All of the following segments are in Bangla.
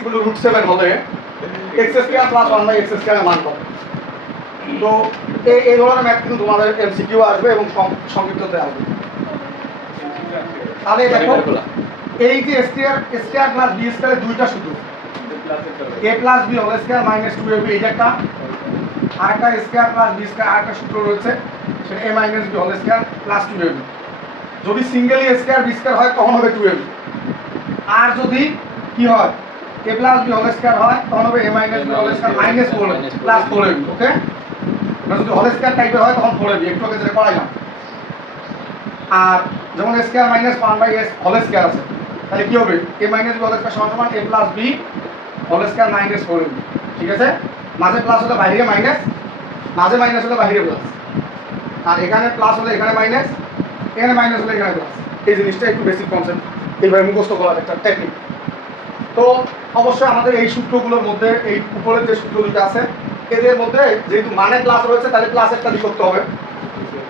ইকুয়াল টু √7 হলে x স্কয়ার প্লাস 1/x স্কয়ারের মান কত? তো এই ধরনের ম্যাথ কিন্তু তোমাদের এমসিকিউ আসবে এবং সংক্ষিপ্ততে আসবে। তাহলে দেখো এই যে স্কয়ার প্লাস বি স্কয়ারের দুইটা সূত্র, a plus b whole square minus 2ab এটা একটা, আরেকটা স্কয়ার প্লাস বি স্কয়ার আরেকটা সূত্র রয়েছে, সেটা a minus b whole square plus 2ab। যদি সিঙ্গেলি স্কয়ার বি স্কয়ার হয় তখন হবে 2ab, আর যদি কি হয় a plus b whole square হয় তখন হবে a minus b whole square minus 4 plus 4ab। Okay, যদি হোল স্কয়ার টাইপের হয় তখন 4ab, একটু আগে যেটা করাইলাম। আর যেমন square minus 1/s whole square আছে, তাহলে কি হবে a minus b whole square সমান a plus b whole square minus 4ab। ঠিক আছে, মাঝে প্লাস হলে বাইরে মাইনাস, মাঝে মাইনাস হলে বাইরে প্লাস, আর এখানে প্লাস হলে এখানে মাইনাস, এখানে মাইনাস হলে এখানে প্লাস। এই জিনিসটা একটু বেসিক কনসেপ্ট, এইভাবে মুখস্থ করার একটা টেকনিক। তো অবশ্যই আমাদের এই সূত্রগুলোর মধ্যে এই উপরের যে সূত্র দুটো আছে এদের মধ্যে যেহেতু মানে প্লাস রয়েছে তাহলে প্লাসেরটা দিয়ে করতে হবে,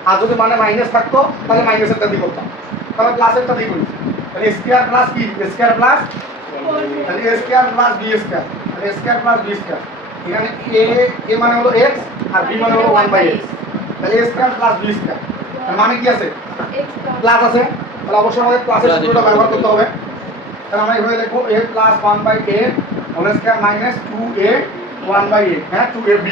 আর যদি মানে মাইনাস থাকতো তাহলে মাইনাসেরটা দিয়ে করতাম। তাহলে প্লাসেরটা দিয়ে করি, তাহলে স্কয়ার প্লাস কি স্কয়ার প্লাস, তাহলে a square plus b square, তাহলে a square plus b square, এখানে a মানে হলো x আর b মানে হলো 1/x, তাহলে a square plus b square, তার মানে কি আছে প্লাস আছে, তাহলে অবশ্যই আমাদের প্লাসের সূত্রটা ব্যবহার করতে হবে। তাহলে আমরা এইভাবে লিখব a plus 1/a whole square minus 2a 1/a, হ্যাঁ 2ab।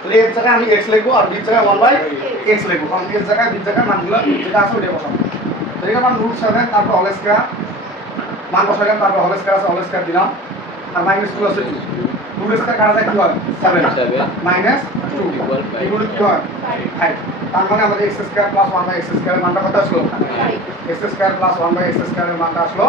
তাহলে এর জায়গায় আমি x লিখবো আর b এর জায়গায় 1/x লিখবো, কারণ এর জায়গায় b এর জায়গায় মানগুলো যেটা আছে ওইটা বসাবো। তাহলে এটা মান √7, তারপর হোল স্কয়ার মান বসালাম, তারপর হোল স্কয়ার আছে হোল স্কয়ার দিলাম, আর মাইনাস 2 আছে 2, 2 স্কয়ার কাটা যায় কি হয় 7 মাইনাস 2 ইকুয়াল কি হয় 5। তার মানে আমাদের x স্কয়ার প্লাস 1/x স্কয়ারের মানটা কত আসলো 5, x স্কয়ার প্লাস 1/x স্কয়ারের মানটা আসলো